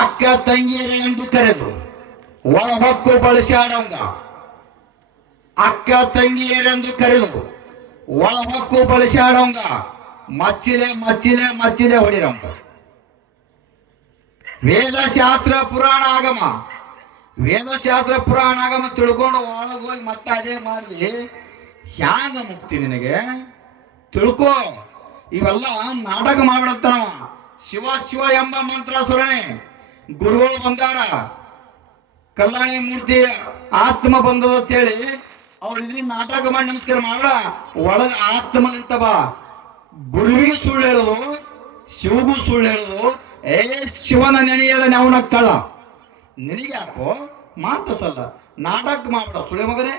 ಅಕ್ಕ ತಂಗಿಯರೇ ಎಂದು ಕರೆದು ಒಳ ಹೊಕ್ಕು ಬಳಸಾಡಂಗ. ಅಕ್ಕ ತಂಗಿಯರೆಂದು ಕರೆದು ಒಳ ಹೊಕ್ಕು ಬಳಸಾಡಂಗ. ಮಚ್ಚಿಲೆ ಮಚ್ಚಿಲೆ ಮಚ್ಚಿಲೆ ಹೊಡಿರಂಗ. ವೇದಶಾಸ್ತ್ರ ಪುರಾಣ ಆಗಮ, ವೇದಶಾಸ್ತ್ರ ಪುರಾಣ ಆಗಮ ತಿಳ್ಕೊಂಡು ಒಳಗೆ ಹೋಗಿ ಮತ್ತೆ ಅದೇ ಮಾಡಿದಿ ಹ್ಯಾಂಗ ಮುಕ್ತಿ ನಿನಗೆ ತಿಳ್ಕೋ. ಇವೆಲ್ಲ ನಾಟಕ ಮಾಡ್ಬಿಡತ್ತನವ. ಶಿವ ಶಿವ ಎಂಬ ಮಂತ್ರ ಸುರಣೆ ಗುರುಗಳು ಬಂದಾರ. ಕಲ್ಯಾಣಿ ಮೂರ್ತಿ ಆತ್ಮ ಬಂದದ ಅಂತೇಳಿ ಅವ್ರ ಇದ್ರಿ ನಾಟಕ ಮಾಡಿ ನಮಸ್ಕಾರ ಮಾಡ. ಒಳಗ ಆತ್ಮ ನಿಂತವ. ಗುರುವಿಗೆ ಸುಳ್ಳು ಹೇಳುದು, ಶಿವಗೂ ಸುಳ್ಳು ಹೇಳುದು. ಏ ಶಿವನ ನೆನೆಯದ ಅವನ ಕಳ್ಳ ನಿನಗೆ ಯಾಕೋ ಮಾತಸಲ್ಲ. ನಾಟಕ ಮಾಡ್ಬಿಡ ಸುಳ್ಳೆ ಮಗನೇ,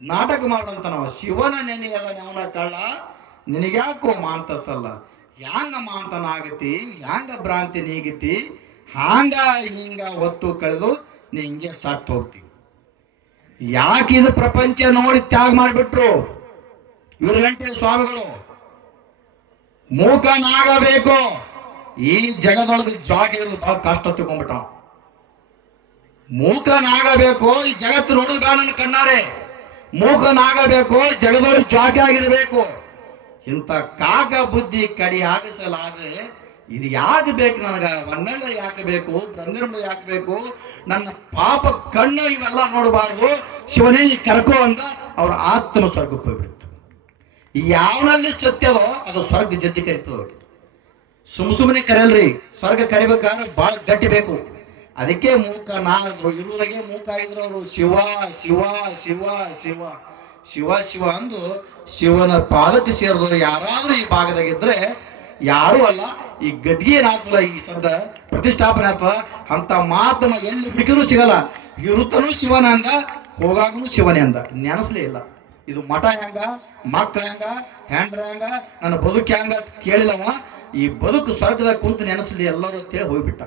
ನಾಟಕ ಮಾಡಂತ ನಾವು. ಶಿವನ ನೆನೆಯದ ಅವನ ಕಳ್ಳ ನಿನಗ್ಯಾಕೋ ಮಾಂತಸಲ್ಲ. ಹ್ಯಾಂಗ ಮಾಂತನ ಆಗತಿ, ಹ್ಯಾಂಗ ಭ್ರಾಂತಿ ನೀಗತಿ, ಹಾಂಗ ಹಿಂಗ ಹೊತ್ತು ಕಳೆದು ನೀ ಹಿಂಗೆ ಸತ್ತು ಹೋಗ್ತೀವಿ. ಯಾಕೆ ಇದು ಪ್ರಪಂಚ ನೋಡಿ ತ್ಯಾಗ ಮಾಡಿಬಿಟ್ರು ಇವ್ರ ಗಂಟೆ ಸ್ವಾಮಿಗಳು. ಮೂಕನಾಗಬೇಕು. ಈ ಜಗದೊಳಗೆ ಜಾಗ ಇರೋದು ಬಹಳ ಕಷ್ಟ ತಿಳ್ಕೊಂಡ್ಬಿಟ್ಟ. ಮೂಕನಾಗಬೇಕು. ಈ ಜಗತ್ತು ನೋಡಿದ ನನ್ನ ಕಣ್ಣಾರೆ. ಮೂಕನಾಗಬೇಕು, ಜಗದೊಳಗೆ ಜಾಗ ಆಗಿರ್ಬೇಕು. ಇಂಥ ಕಾಕ ಬುದ್ಧಿ ಕಡಿ ಹಾಕಿಸಲಾದ್ರೆ ಇದು ಯಾಕೆ ಬೇಕು ನನಗ? ಹೊನ್ನಳ್ಳ ಯಾಕೆ ಬೇಕು? ಬ್ರಹ್ಮರಮಣ ಯಾಕೆ ಬೇಕು? ನನ್ನ ಪಾಪ ಕಣ್ಣು ಇವೆಲ್ಲ ನೋಡಬಾರ್ದು. ಶಿವನೇ ಕರ್ಕೋ ಅಂತ ಅವ್ರ ಆತ್ಮ ಸ್ವರ್ಗಕ್ಕೆ ಹೋಗ್ಬಿಡ್ತು. ಯಾವನಲ್ಲಿ ಸತ್ಯದೋ ಅದು ಸ್ವರ್ಗ ಜಲ್ದಿ ಕರಿತದ. ಸುಮ್ಮನೆ ಕರೆಯಲ್ರಿ. ಸ್ವರ್ಗ ಕರಿಬೇಕಾದ್ರೆ ಬಹಳ ಗಟ್ಟಿ ಬೇಕು. ಅದಕ್ಕೆ ಮೂಕ ನಾದ್ರು ಇರುವರೆಗೆ ಮೂಕ ಆಗಿದ್ರು ಅವರು. ಶಿವ ಶಿವ ಶಿವ ಶಿವ ಶಿವ ಶಿವ ಅಂದು ಶಿವನ ಪಾದಕ್ಕೆ ಸೇರಿದವರು ಯಾರಾದ್ರೂ ಈ ಭಾಗದಾಗಿದ್ರೆ ಯಾರೂ ಅಲ್ಲ. ಈ ಗದ್ಗೆ ಏನಾಗ್ತದ, ಈ ಸದ್ದ ಪ್ರತಿಷ್ಠಾಪನೆ ಆಗ್ತದ, ಅಂತ ಮಾತು ಎಲ್ಲಿ ಹುಡುಕಿದ್ರು ಸಿಗಲ್ಲ. ಇರುತ್ತನೂ ಶಿವನ ಅಂದ, ಹೋಗಾಗನು ಶಿವನೇ ಅಂದ. ನೆನಸ್ಲೇ ಇಲ್ಲ. ಇದು ಮಠ ಹೆಂಗ, ಮಕ್ಳ ಹೆಂಗ, ಹೆಂಡ್ರ ಹೆಂಗ, ನನ್ನ ಬದುಕು ಹೆಂಗ ಕೇಳಿಲ್ಲವ. ಈ ಬದುಕು ಸ್ವರ್ಗದಾಗ ಕುಂತು ನೆನಸ್ಲಿ ಎಲ್ಲರೂ ಅಂತೇಳಿ ಹೋಗ್ಬಿಟ್ಟ.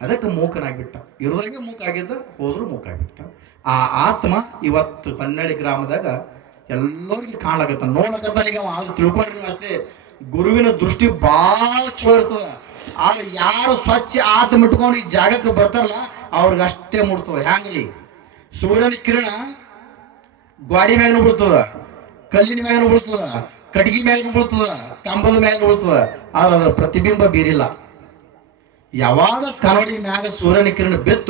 ಅದಕ್ಕೆ ಮೂಕನಾಗ್ಬಿಟ್ಟ. ಇರೋದ್ರಿಗೆ ಮೂಕ ಆಗಿದ್ದ, ಹೋದ್ರು ಮೂಕ ಆಗ್ಬಿಟ್ಟ. ಆ ಆತ್ಮ ಇವತ್ತು ಹೊನ್ನಳ್ಳಿ ಗ್ರಾಮದಾಗ ಎಲ್ಲರಿಗೆ ಕಾಣ್ಲಾಗತ್ತ, ನೋಡ್ಲಕತ್ತಾನೀಗ. ಅದು ತಿಳ್ಕೊಂಡ್ರಿ ಅಷ್ಟೇ. ಗುರುವಿನ ದೃಷ್ಟಿ ಭಾಳ ಚಲೋ ಇರ್ತದ. ಆದ್ರೆ ಯಾರು ಸ್ವಚ್ಛ ಆತ್ಮ ಇಟ್ಕೊಂಡು ಈ ಜಾಗಕ್ಕೆ ಬರ್ತಾರಲ್ಲ ಅವ್ರಿಗೆ ಅಷ್ಟೇ ಮುಡ್ತದ. ಹ್ಯಾಂಗ್ರಿ? ಸೂರ್ಯನ ಕಿರಣ ಗ್ವಾಡಿ ಮ್ಯಾಗನು ಬೀಳ್ತದ, ಕಲ್ಲಿನ ಮ್ಯಾಗನು ಬೀಳ್ತದ, ಕಟ್ಗಿ ಮ್ಯಾಗನು ಬೀಳ್ತದ, ಕಂಬದ ಮ್ಯಾಗನು ಬೀಳ್ತದ. ಆದ್ರೆ ಅದರ ಪ್ರತಿಬಿಂಬ ಬೀರಿಲ್ಲ. ಯಾವಾಗ ಕನ್ನಡಿ ಮ್ಯಾಗ ಸೂರ್ಯನ ಕಿರಣ ಬಿತ್ತು